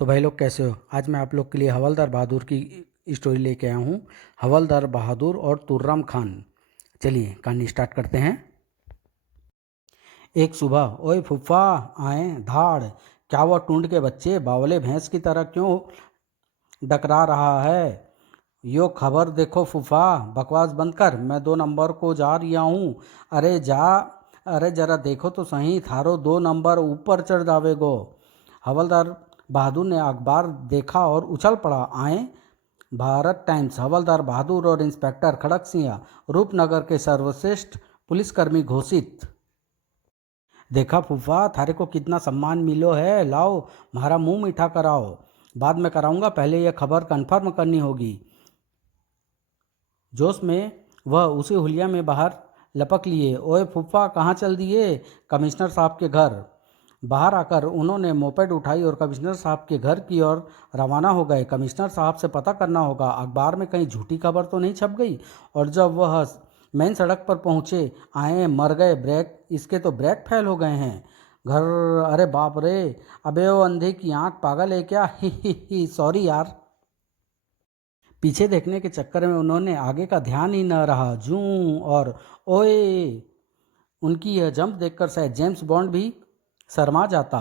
तो भाई लोग कैसे हो। आज मैं आप लोग के लिए हवलदार बहादुर की स्टोरी लेके आया हूँ। हवलदार बहादुर और तुर्राम खान। चलिए कहानी स्टार्ट करते हैं। एक सुबह, ओए फूफा, आए धाड़। क्या वो टूंड के बच्चे बावले भैंस की तरह क्यों डकरा रहा है? यो खबर देखो फूफा, बकवास बंद कर, मैं 2 नंबर को जा रिया हूँ। अरे जा, अरे जरा देखो तो सही, थारो 2 नंबर ऊपर चढ़ जावेगो। हवलदार बहादुर ने अखबार देखा और उछल पड़ा। आए भारत टाइम्स, हवलदार बहादुर और इंस्पेक्टर खड़क सिंह रूपनगर के सर्वश्रेष्ठ पुलिसकर्मी घोषित। देखा फूफा, थारे को कितना सम्मान मिलो है। लाओ हमारा मुंह मीठा कराओ। बाद में कराऊंगा, पहले यह खबर कंफर्म करनी होगी। जोश में वह उसी हुलिया में बाहर लपक लिए। ओए फूफा, कहाँ चल दिए? कमिश्नर साहब के घर। बाहर आकर उन्होंने मोपेड उठाई और कमिश्नर साहब के घर की ओर रवाना हो गए। कमिश्नर साहब से पता करना होगा अखबार में कहीं झूठी खबर तो नहीं छप गई। और जब वह मेन सड़क पर पहुंचे, आए मर गए, ब्रेक, इसके तो ब्रेक फेल हो गए हैं। घर, अरे बाप रे, अबे वो अंधे की आंख पागल है क्या? ही सॉरी यार। पीछे देखने के चक्कर में उन्होंने आगे का ध्यान ही न रहा। जूं और ओए, उनकी यह जंप देखकर शायद जेम्स बॉन्ड भी शर्मा जाता।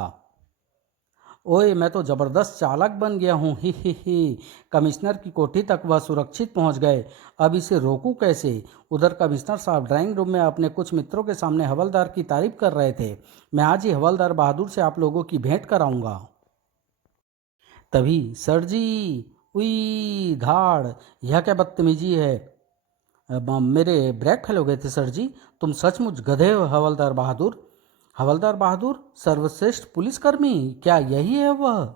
ओए मैं तो जबरदस्त चालक बन गया हूँ। ही। कमिश्नर की कोठी तक वह सुरक्षित पहुँच गए। अब इसे रोकूं कैसे? उधर कमिश्नर साहब ड्राइंग रूम में अपने कुछ मित्रों के सामने हवलदार की तारीफ कर रहे थे। मैं आज ही हवलदार बहादुर से आप लोगों की भेंट कराऊंगा। तभी सर जी, उई धाड़, यह क्या बदतमीजी है? मेरे ब्रेक फेल हो गए थे सर जी। तुम सचमुच गधे हो हवलदार बहादुर। हवलदार बहादुर, सर्वश्रेष्ठ पुलिसकर्मी, क्या यही है वह?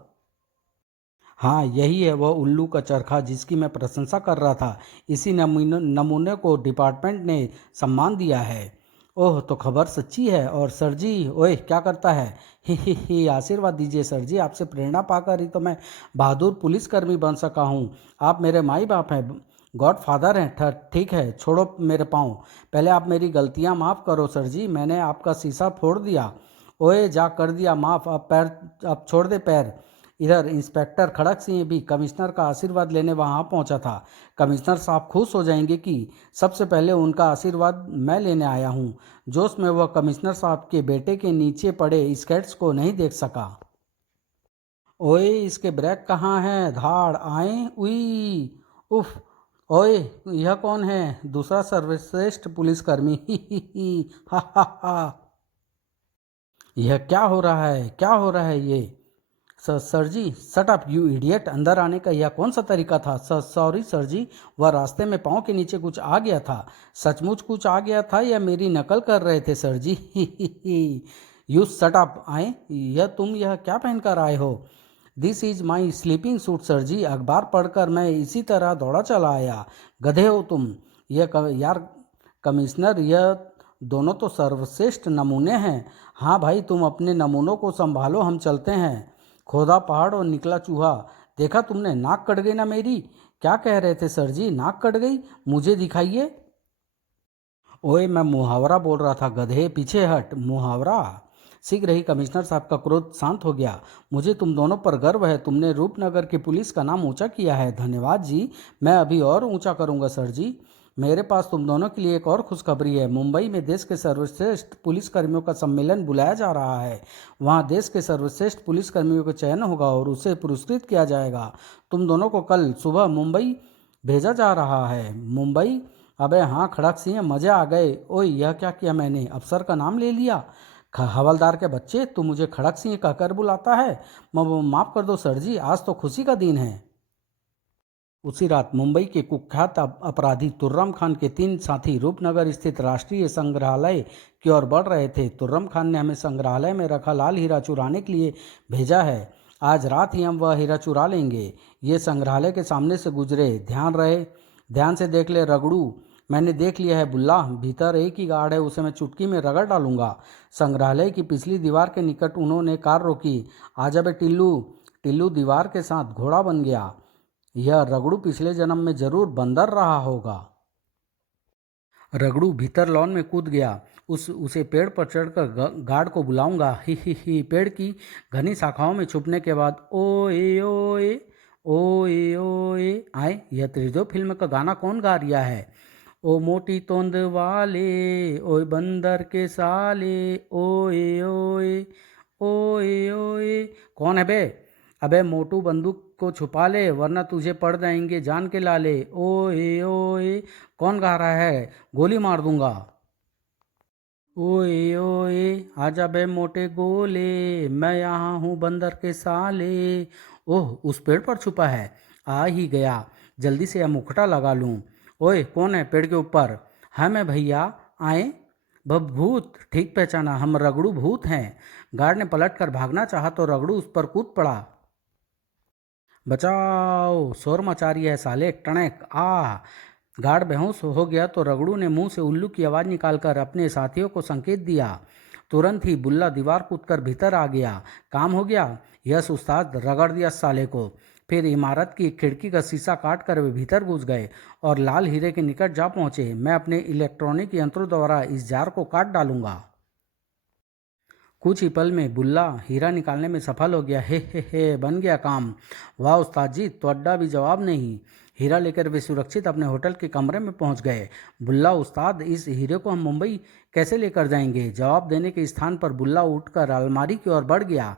हाँ, यही है वह उल्लू का चरखा जिसकी मैं प्रशंसा कर रहा था। इसी नमूने को डिपार्टमेंट ने सम्मान दिया है। ओह, तो खबर सच्ची है। और सर जी, ओए क्या करता है? ही, आशीर्वाद दीजिए सर जी, आपसे प्रेरणा पाकर ही तो मैं बहादुर पुलिसकर्मी बन सका हूँ। आप मेरे माई बाप हैं, गॉड फादर हैं। ठीक है, छोड़ो मेरे पाँव। पहले आप मेरी गलतियाँ माफ़ करो सर जी, मैंने आपका शीशा फोड़ दिया। ओए जा, कर दिया माफ़, अब पैर, अब छोड़ दे पैर। इधर इंस्पेक्टर खड़क सिंह भी कमिश्नर का आशीर्वाद लेने वहां पहुंचा था। कमिश्नर साहब खुश हो जाएंगे कि सबसे पहले उनका आशीर्वाद मैं लेने आया हूं। जोश में वह कमिश्नर साहब के बेटे के नीचे पड़े स्केट्स को नहीं देख सका। ओए इसके ब्रेक कहाँ हैं? धाड़, आए, उई, उफ। ओए, यह कौन है? दूसरा सर्वश्रेष्ठ पुलिसकर्मी। ही हा हा हा। यह क्या हो रहा है? क्या हो रहा है ये? Sir ji, shut up you idiot. अंदर आने का यह कौन सा तरीका था? सॉरी सर जी, वह रास्ते में पाँव के नीचे कुछ आ गया था। सचमुच कुछ आ गया था या मेरी नकल कर रहे थे sir ji? He you shut up. आए, यह क्या पहन कर आए हो? This is my sleeping suit sir ji. अखबार पढ़कर मैं इसी तरह दौड़ा चला आया। गधे हो तुम। यार कमिश्नर, यह दोनों तो सर्वश्रेष्ठ नमूने हैं। हाँ भाई, तुम अपने नमूनों को संभालो, हम चलते हैं। खोदा पहाड़ और निकला चूहा। देखा तुमने, नाक कट गई ना मेरी। क्या कह रहे थे सर जी? नाक कट गई? मुझे दिखाइए। ओए मैं मुहावरा बोल रहा था गधे, पीछे हट। मुहावरा? शीघ्र ही कमिश्नर साहब का क्रोध शांत हो गया। मुझे तुम दोनों पर गर्व है, तुमने रूपनगर की पुलिस का नाम ऊंचा किया है। धन्यवाद जी, मैं अभी और ऊंचा करूंगा सर जी। मेरे पास तुम दोनों के लिए एक और खुशखबरी है। मुंबई में देश के सर्वश्रेष्ठ पुलिसकर्मियों का सम्मेलन बुलाया जा रहा है। वहाँ देश के सर्वश्रेष्ठ पुलिसकर्मियों का चयन होगा और उसे पुरस्कृत किया जाएगा। तुम दोनों को कल सुबह मुंबई भेजा जा रहा है। मुंबई? अबे हाँ खड़क सिंह, मजे आ गए। ओए यह क्या किया मैंने? अफसर का नाम ले लिया। हवलदार के बच्चे, तू मुझे खड़क सिंह कहकर बुलाता है? माफ़ कर दो सर जी, आज तो खुशी का दिन है। उसी रात मुंबई के कुख्यात अपराधी तुर्रम खान के 3 साथी रूपनगर स्थित राष्ट्रीय संग्रहालय की ओर बढ़ रहे थे। तुर्रम खान ने हमें संग्रहालय में रखा लाल हीरा चुराने के लिए भेजा है। आज रात ही हम वह हीरा चुरा लेंगे। ये संग्रहालय के सामने से गुजरे, ध्यान रहे, ध्यान से देख ले रगड़ू। मैंने देख लिया है बुल्ला, भीतर एक ही गार्ड है, उसे मैं चुटकी में रगड़ डालूंगा। संग्रहालय की पिछली दीवार के निकट उन्होंने कार रोकी। आजा बे टिल्लू। टिल्लू दीवार के साथ घोड़ा बन गया। यह रगड़ू पिछले जन्म में जरूर बंदर रहा होगा। रगड़ू भीतर लॉन में कूद गया। उसे पेड़ पर चढ़कर गार्ड को बुलाऊंगा। ही। पेड़ की घनी शाखाओं में छुपने के बाद ओए ओए ओए ओए आए। यह त्रिदेव फिल्म का गाना कौन गा रिया है? ओ मोटी तोंद वाले, ओए बंदर के साले, ओए ओए ओए ओए। कौन है बे? अबे मोटू, बंदूक को छुपा ले वरना तुझे पड़ जाएंगे जान के लाले। ओए ओए। कौन गा रहा है? गोली मार दूंगा। ओए ओए आजा बे मोटे गोले, मैं यहाँ हूँ बंदर के साले। ओह, उस पेड़ पर छुपा है। आ ही गया, जल्दी से यह मुखटा लगा लूं। ओए, कौन है पेड़ के ऊपर? है मैं भैया, आए। भूत, ठीक पहचाना, हम रगड़ू भूत हैं। गार्ड ने पलट कर भागना चाहा तो रगड़ू उस पर कूद पड़ा। बचाओ, शोर मचा रही है साले, टणक आ। गार्ड बेहोश हो गया तो रगड़ू ने मुंह से उल्लू की आवाज़ निकालकर अपने साथियों को संकेत दिया। तुरंत ही बुल्ला दीवार कूदकर भीतर आ गया। काम हो गया, यस उस्ताद, रगड़ दिया साले को। फिर इमारत की खिड़की का शीशा काट कर वे भीतर घुस गए और लाल हीरे के निकट जा पहुंचे। मैं अपने इलेक्ट्रॉनिक यंत्रों द्वारा इस जार को काट डालूंगा। कुछ ही पल में बुल्ला हीरा निकालने में सफल हो गया। हे, बन गया काम। वाह उस्ताद जी, त्वड्डा भी जवाब नहीं। हीरा लेकर वे सुरक्षित अपने होटल के कमरे में पहुंच गए। बुल्ला उस्ताद, इस हीरे को हम मुंबई कैसे लेकर जाएंगे? जवाब देने के स्थान पर बुल्ला उठकर अलमारी की ओर बढ़ गया।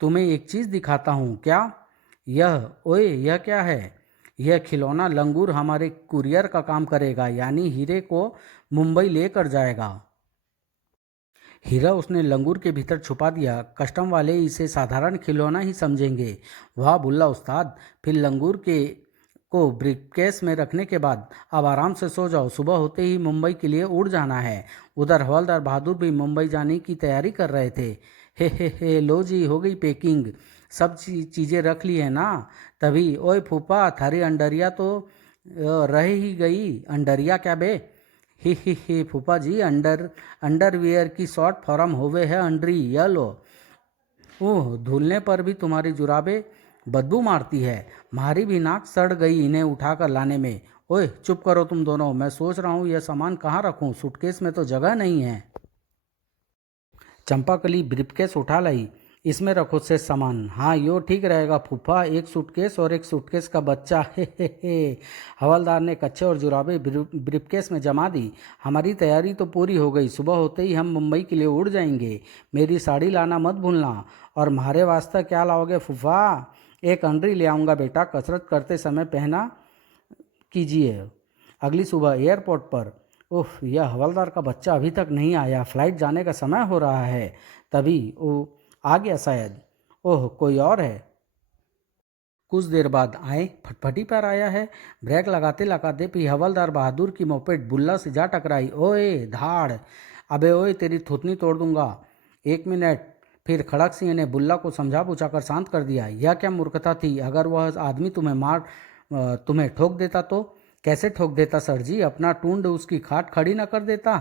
तुम्हें एक चीज़ दिखाता हूँ। क्या? यह क्या है? यह खिलौना लंगूर हमारे कुरियर का काम करेगा, यानी हीरे को मुंबई लेकर जाएगा। हीरा उसने लंगूर के भीतर छुपा दिया। कस्टम वाले इसे साधारण खिलौना ही समझेंगे। वाह बुल्ला उस्ताद, फिर लंगूर के को ब्रीफकेस में रखने के बाद अब आराम से सो जाओ। सुबह होते ही मुंबई के लिए उड़ जाना है। उधर हवलदार बहादुर भी मुंबई जाने की तैयारी कर रहे थे। हे, लो जी, हो गई पैकिंग, सब चीज़ें रख ली है ना? तभी, ओए फूफा, थारी अंडरिया तो रह ही गई। अंडरिया क्या बे? ही फूफा जी, अंडरवियर की शॉर्ट फॉर्म होवे है अंडरी, यह लो। ओह, धुलने पर भी तुम्हारी जुराबें बदबू मारती है। हमारी भी नाक सड़ गई इन्हें उठाकर लाने में। ओए चुप करो तुम दोनों, मैं सोच रहा हूँ यह सामान कहाँ रखूँ, सूटकेस में तो जगह नहीं है। चंपाकली ब्रीफकेस उठा लाई। इसमें रखो से सामान। हाँ, यो ठीक रहेगा फूफा, एक सूटकेस और एक सूटकेस का बच्चा। हे। हवलदार ने कच्छे और जुराबे ब्रीफकेस में जमा दी। हमारी तैयारी तो पूरी हो गई। सुबह होते ही हम मुंबई के लिए उड़ जाएंगे। मेरी साड़ी लाना मत भूलना। और म्हारे वास्ते क्या लाओगे फूफा? एक अंडरी ले आऊँगा बेटा, कसरत करते समय पहना कीजिए। अगली सुबह एयरपोर्ट पर, उफ, यह हवलदार का बच्चा अभी तक नहीं आया। फ्लाइट जाने का समय हो रहा है। तभी वो आ गया शायद। ओह, कोई और है। कुछ देर बाद आए, फटफटी पर आया है। ब्रेक लगाते लगाते भी हवलदार बहादुर की मोपेड बुल्ला से जा टकराई। ओए धाड़, अबे ओए, तेरी थुतनी तोड़ दूंगा। 1 मिनट। फिर खड़क सिंह ने बुल्ला को समझा बुझा कर शांत कर दिया। यह क्या मूर्खता थी? अगर वह आदमी तुम्हें ठोक देता तो? कैसे ठोक देता सर जी? अपना टूंड उसकी खाट खड़ी न कर देता?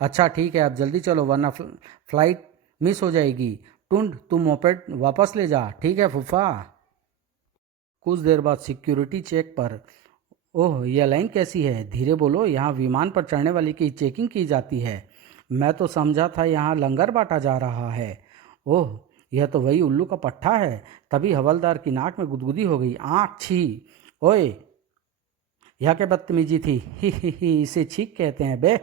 अच्छा ठीक है, अब जल्दी चलो वरना फ्लाइट मिस हो जाएगी। टूंड, तुम मोपेड वापस ले जा। ठीक है फूफा। कुछ देर बाद सिक्योरिटी चेक पर। ओह, यह लाइन कैसी है? धीरे बोलो, यहाँ विमान पर चढ़ने वाले की चेकिंग की जाती है। मैं तो समझा था यहाँ लंगर बांटा जा रहा है। ओह, यह तो वही उल्लू का पट्टा है। तभी हवलदार की नाक में गुदगुदी हो गई। आँख छी। ओए, यह क्या बदतमीजी थी? ही, इसे छींक कहते हैं बे।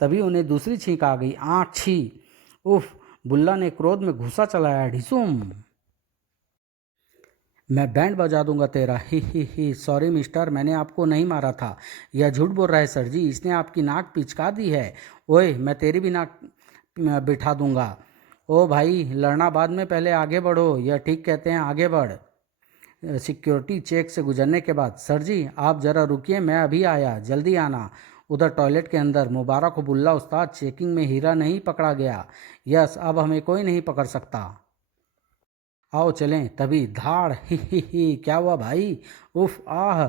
तभी उन्हें दूसरी छींक आ गई। आँख छी। उफ, बुल्ला ने क्रोध में घुसा चलाया। ढिसूम। मैं बैंड बजा दूंगा तेरा। ही, सॉरी मिस्टर, मैंने आपको नहीं मारा था। यह झूठ बोल रहा है सर जी, इसने आपकी नाक पिचका दी है। ओए, मैं तेरी भी नाक बिठा दूंगा। ओ भाई, लड़ना बाद में, पहले आगे बढ़ो। यह ठीक कहते हैं, आगे बढ़। सिक्योरिटी चेक से गुजरने के बाद, सर जी आप ज़रा रुकिए, मैं अभी आया, जल्दी आना। उधर टॉयलेट के अंदर, मुबारक हो बुल्ला उस्ताद, चेकिंग में हीरा नहीं पकड़ा गया। यस, अब हमें कोई नहीं पकड़ सकता। आओ चलें। तभी धाड़। ही, क्या हुआ भाई? उफ, आह,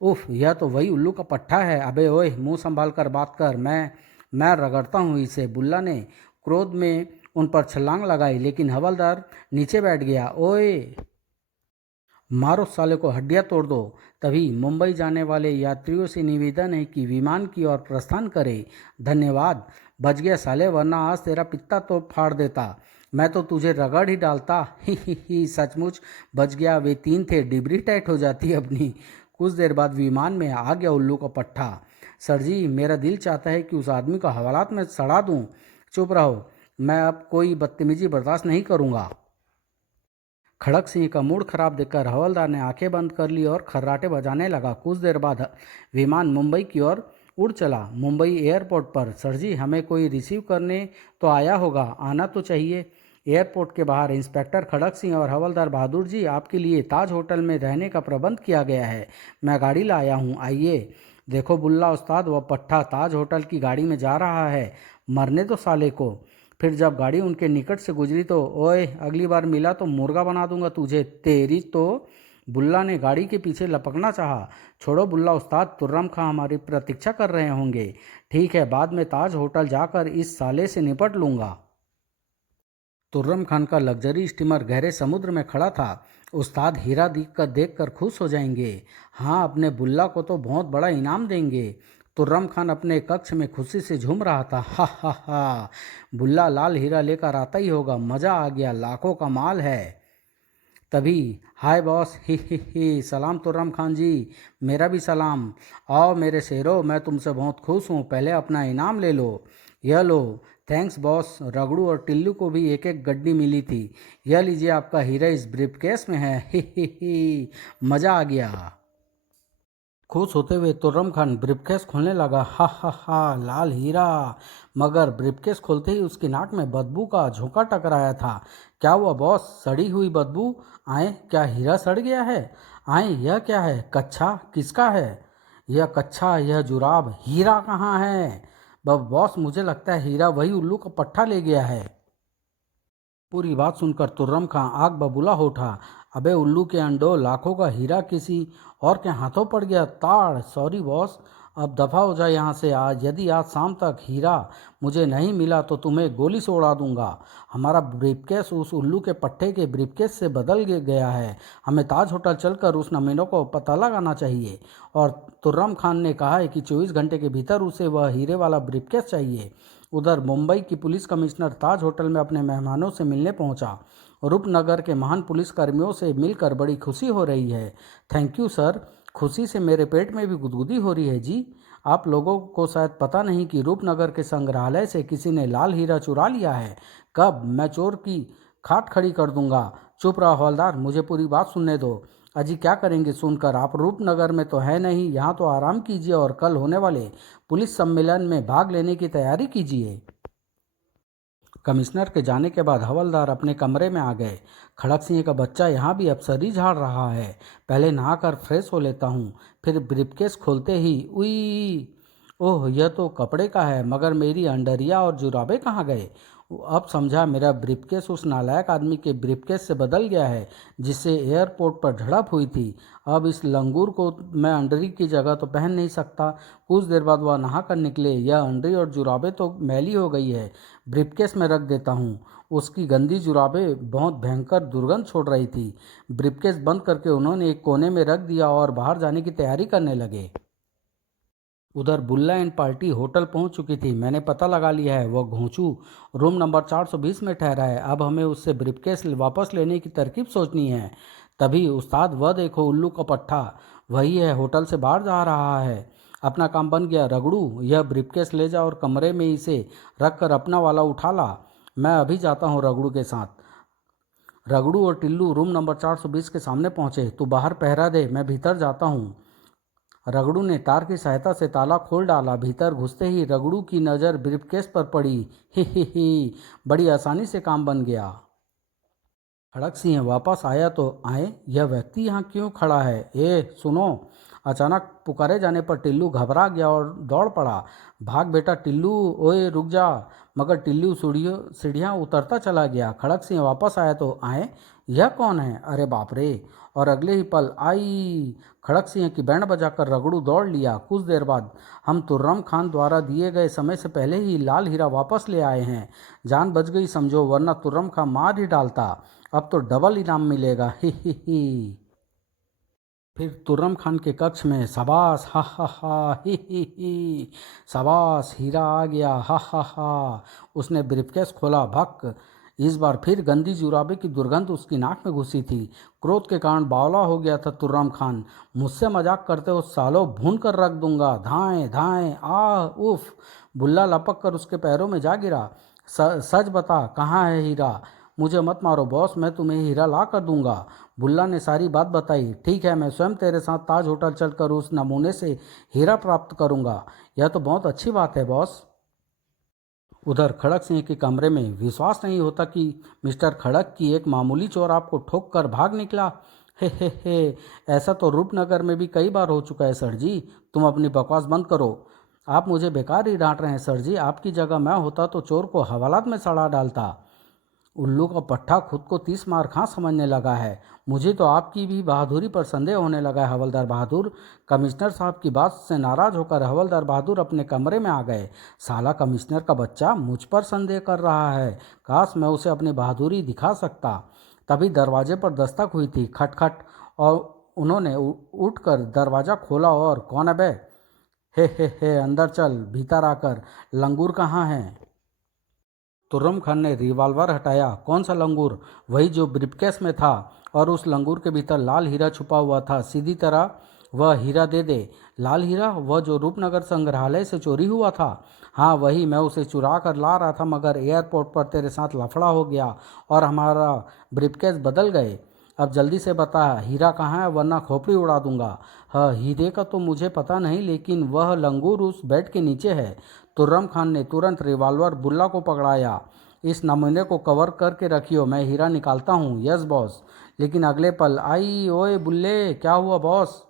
उफ, यह तो वही उल्लू का पट्टा है। अबे ओए, मुंह संभाल कर बात कर, मैं रगड़ता हूँ इसे। बुल्ला ने क्रोध में उन पर छलांग लगाई, लेकिन हवलदार नीचे बैठ गया। ओए, मारो साले को, हड्डियां तोड़ दो। तभी मुंबई जाने वाले यात्रियों से निवेदन है कि विमान की ओर प्रस्थान करें। धन्यवाद। बच गया साले, वरना आज तेरा पित्ता तो फाड़ देता। मैं तो तुझे रगड़ ही डालता। ही सचमुच बच गया। वे तीन थे, डिबरी टाइट हो जाती अपनी। कुछ देर बाद विमान में आ गया उल्लू का पट्टा। सर जी, मेरा दिल चाहता है कि उस आदमी को हवालात में सड़ा दूं। चुप रहो, मैं अब कोई बदतमीजी बर्दाश्त नहीं करूंगा। खड़क सिंह का मूड खराब देखकर हवलदार ने आंखें बंद कर ली और खर्राटे बजाने लगा। कुछ देर बाद विमान मुंबई की ओर उड़ चला। मुंबई एयरपोर्ट पर, सर जी हमें कोई रिसीव करने तो आया होगा, आना तो चाहिए। एयरपोर्ट के बाहर इंस्पेक्टर खड़क सिंह और हवलदार बहादुर जी, आपके लिए ताज होटल में रहने का प्रबंध किया गया है। मैं गाड़ी लाया हूँ, आइए। देखो बुल्ला उस्ताद, वह पट्टा ताज होटल की गाड़ी में जा रहा है। मरने दो साले को। फिर जब गाड़ी उनके निकट से गुजरी तो, ओए अगली बार मिला तो मुर्गा बना दूंगा तुझे, तेरी तो। बुल्ला ने गाड़ी के पीछे लपकना चाहा। छोड़ो बुल्ला उस्ताद, तुर्रम खां हमारी प्रतीक्षा कर रहे होंगे। ठीक है, बाद में ताज होटल जाकर इस साले से निपट लूंगा। तुर्रम खान का लग्जरी स्टीमर गहरे समुद्र में खड़ा था। उस्ताद हीरा देख कर खुश हो जाएंगे। हाँ, अपने बुल्ला को तो बहुत बड़ा इनाम देंगे। तुर्रम खान अपने कक्ष में खुशी से झूम रहा था। हा हा हा, बुल्ला लाल हीरा लेकर आता ही होगा, मज़ा आ गया, लाखों का माल है। तभी, हाय बॉस, ही सलाम तुर्रम खान जी। मेरा भी सलाम। आओ मेरे शेरों, मैं तुमसे बहुत खुश हूँ, पहले अपना इनाम ले लो। यह लो। Thanks boss. रगड़ू और टिल्लू को भी एक एक गड्डी मिली थी। यह लीजिए, आपका हीरा इस ब्रीफकेस में है। ही मज़ा आ गया। खुश होते हुए तुर्रम खान ब्रीफकेस खोलने लगा। हा लाल हीरा। मगर ब्रीफकेस खोलते ही उसकी नाक में बदबू का झोंका टकराया था। क्या हुआ बॉस, सड़ी हुई बदबू? आए, क्या हीरा सड़ गया है? आए, यह क्या है? कच्छा किसका है? यह कच्छा, यह जुराब, हीरा कहाँ है? बॉस, मुझे लगता है हीरा वही उल्लू का पट्टा ले गया है। पूरी बात सुनकर तुर्रम खां आग बबूला हो उठा। अबे उल्लू के अंडो, लाखों का हीरा किसी और के हाथों पड़ गया। ताड़, सॉरी बॉस, अब दफा हो जाए यहाँ से। आज यदि आज शाम तक हीरा मुझे नहीं मिला तो तुम्हें गोली से उड़ा दूंगा। हमारा ब्रीफकेस उस उल्लू के पट्टे के ब्रीफकेस से बदल गया है। हमें ताज होटल चलकर उस नमीनों को पता लगाना चाहिए। और तुर्रम खान ने कहा है कि 24 घंटे के भीतर उसे वह हीरे वाला ब्रीफकेस चाहिए। उधर मुंबई की पुलिस कमिश्नर ताज होटल में अपने मेहमानों से मिलने पहुंचा। रूपनगर के महान पुलिसकर्मियों से मिलकर बड़ी खुशी हो रही है। Thank you sir. खुशी से मेरे पेट में भी गुदगुदी हो रही है जी। आप लोगों को शायद पता नहीं कि रूपनगर के संग्रहालय से किसी ने लाल हीरा चुरा लिया है। कब? मैं चोर की खाट खड़ी कर दूंगा। चुप रहो हवलदार, मुझे पूरी बात सुनने दो। अजी क्या करेंगे सुनकर? आप रूपनगर में तो है नहीं, यहाँ तो आराम कीजिए और कल होने वाले पुलिस सम्मेलन में भाग लेने की तैयारी कीजिए। कमिश्नर के जाने के बाद हवलदार अपने कमरे में आ गए। खड़क सिंह का बच्चा यहाँ भी अफसरी झाड़ रहा है। पहले नहाकर फ्रेश हो लेता हूँ। फिर ब्रीफकेस खोलते ही, उई, ओह यह तो कपड़े का है, मगर मेरी अंडरिया और जुराबे कहाँ गए? अब समझा, मेरा ब्रीफकेस उस नालायक आदमी के ब्रीफकेस से बदल गया है जिससे एयरपोर्ट पर झड़प हुई थी। अब इस लंगूर को मैं अंडरी की जगह तो पहन नहीं सकता। कुछ देर बाद वह नहा कर निकले। यह अंडरी और जुराबे तो मैली हो गई है, ब्रीफकेस में रख देता हूँ। उसकी गंदी जुराबें बहुत भयंकर दुर्गंध छोड़ रही थी। ब्रीफकेस बंद करके उन्होंने एक कोने में रख दिया और बाहर जाने की तैयारी करने लगे। उधर बुल्ला एंड पार्टी होटल पहुंच चुकी थी। मैंने पता लगा लिया है, वह घोंचू रूम नंबर 420 में ठहरा है। अब हमें उससे ब्रीफकेस वापस लेने की तरकीब सोचनी है। तभी, उस्ताद वह देखो उल्लू का पट्टा, वही है, होटल से बाहर जा रहा है। अपना काम बन गया रगड़ू, यह ब्रीफकेस ले जा और कमरे में इसे रख कर अपना वाला उठा ला। मैं अभी जाता हूँ रगड़ू के साथ। रगड़ू और टिल्लू रूम नंबर 420 के सामने पहुंचे। तू बाहर पहरा दे, मैं भीतर जाता हूँ। रगड़ू ने तार की सहायता से ताला खोल डाला। भीतर घुसते ही रगड़ू की नज़र ब्रीफकेस पर पड़ी। ही बड़ी आसानी से काम बन गया। खड़क सिंह वापस आया तो, आए, यह व्यक्ति यहाँ क्यों खड़ा है? ए सुनो! अचानक पुकारे जाने पर टिल्लू घबरा गया और दौड़ पड़ा। भाग बेटा टिल्लू, ओए रुक जा! मगर टिल्लू सीढ़ियाँ उतरता चला गया। खड़क सिंह वापस आया तो, आए, यह कौन है? अरे बाप रे! और अगले ही पल, आई! खड़क सिंह की बैंड बजाकर रगड़ू दौड़ लिया। कुछ देर बाद हम तुर्रम खान द्वारा दिए गए समय से पहले ही लाल हीरा वापस ले आए हैं। जान बच गई समझो, वरना तुर्रम खान मार ही डालता। अब तो डबल इनाम मिलेगा। ही। फिर तुर्रम खान के कक्ष में शाबाश हा हा ही शाबाश हीरा आ गया हा हा। उसने ब्रीफकेस खोला भक। इस बार फिर गंदी जुराबे की दुर्गंध उसकी नाक में घुसी थी। क्रोध के कारण बावला हो गया था तुर्रम खान। मुझसे मजाक करते हो सालो, भून कर रख दूंगा। धाएं धाएं आह उफ। बुल्ला लपक कर उसके पैरों में जा गिरा। सच बता, कहाँ है हीरा? मुझे मत मारो बॉस, मैं तुम्हें हीरा ला कर दूंगा। बुल्ला ने सारी बात बताई। ठीक है, मैं स्वयं तेरे साथ ताज होटल चलकर उस नमूने से हीरा प्राप्त करूंगा। यह तो बहुत अच्छी बात है बॉस। उधर खड़क सिंह के कमरे में विश्वास नहीं होता कि मिस्टर खड़क की एक मामूली चोर आपको ठोक कर भाग निकला। हे ऐसा तो रूपनगर में भी कई बार हो चुका है सर जी। तुम अपनी बकवास बंद करो। आप मुझे बेकार ही डांट रहे हैं सर जी। आपकी जगह मैं होता तो चोर को हवालात में सड़ा डालता। उल्लू का पट्टा खुद को 30 मार खां समझने लगा है। मुझे तो आपकी भी बहादुरी पर संदेह होने लगा है हवलदार बहादुर। कमिश्नर साहब की बात से नाराज होकर हवलदार बहादुर अपने कमरे में आ गए। साला कमिश्नर का बच्चा मुझ पर संदेह कर रहा है। काश मैं उसे अपनी बहादुरी दिखा सकता। तभी दरवाजे पर दस्तक हुई थी, खटखट, और उन्होंने उठकर दरवाज़ा खोला और कौन है बे? हे अंदर चल, भीतर आकर। लंगूर कहाँ है? तुर्रम खान ने रिवॉल्वर हटाया। कौन सा लंगूर? वही जो ब्रीफकेस में था, और उस लंगूर के भीतर लाल हीरा छुपा हुआ था। सीधी तरह वह हीरा दे दे। लाल हीरा? वह जो रूपनगर संग्रहालय से चोरी हुआ था? हाँ वही। मैं उसे चुरा कर ला रहा था, मगर एयरपोर्ट पर तेरे साथ लफड़ा हो गया और हमारा ब्रीफकेस बदल गए। अब जल्दी से बता, हीरा कहाँ है, वरना खोपड़ी उड़ा दूंगा। हाँ, हीरे का तो मुझे पता नहीं, लेकिन वह लंगूर उस बेड के नीचे है। तुर्रम खान ने तुरंत रिवॉल्वर बुल्ला को पकड़ाया। इस नमूने को कवर करके रखियो, मैं हीरा निकालता हूँ। Yes boss. लेकिन अगले पल, आई ओए बुल्ले, क्या हुआ बॉस?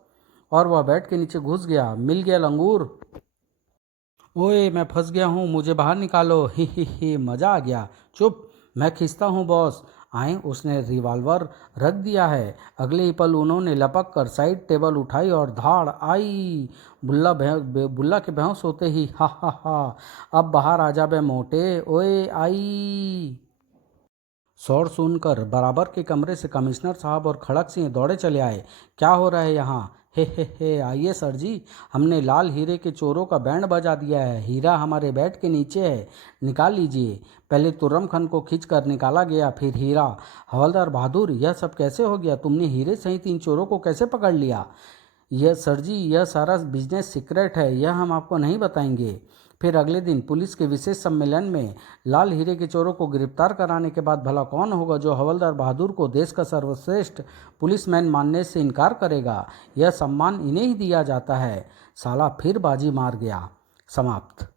और वह बेड के नीचे घुस गया। मिल गया लंगूर? ओए मैं फंस गया हूँ, मुझे बाहर निकालो। ही मज़ा आ गया। चुप, मैं खींचता हूँ बॉस। आए। उसने रिवॉल्वर रख दिया है। अगले ही पल उन्होंने लपक कर साइड टेबल उठाई और धाड़ आई। बुल्ला के बेहोश होते ही हा। अब बाहर आ जा बे मोटे। ओए आई। शोर सुनकर बराबर के कमरे से कमिश्नर साहब और खड़क सिंह दौड़े चले आए। क्या हो रहा है यहाँ? हे आइए सर जी, हमने लाल हीरे के चोरों का बैंड बजा दिया है। हीरा हमारे बेड के नीचे है, निकाल लीजिए। पहले तुर्रम खान को खींच कर निकाला गया, फिर हीरा। हवलदार बहादुर, यह सब कैसे हो गया? तुमने हीरे सहित इन चोरों को कैसे पकड़ लिया? यह सर जी, यह सारा बिजनेस सीक्रेट है, यह हम आपको नहीं बताएंगे। फिर अगले दिन पुलिस के विशेष सम्मेलन में लाल हीरे के चोरों को गिरफ्तार कराने के बाद भला कौन होगा जो हवलदार बहादुर को देश का सर्वश्रेष्ठ पुलिसमैन मानने से इनकार करेगा? यह सम्मान इन्हें ही दिया जाता है। साला फिर बाजी मार गया। समाप्त।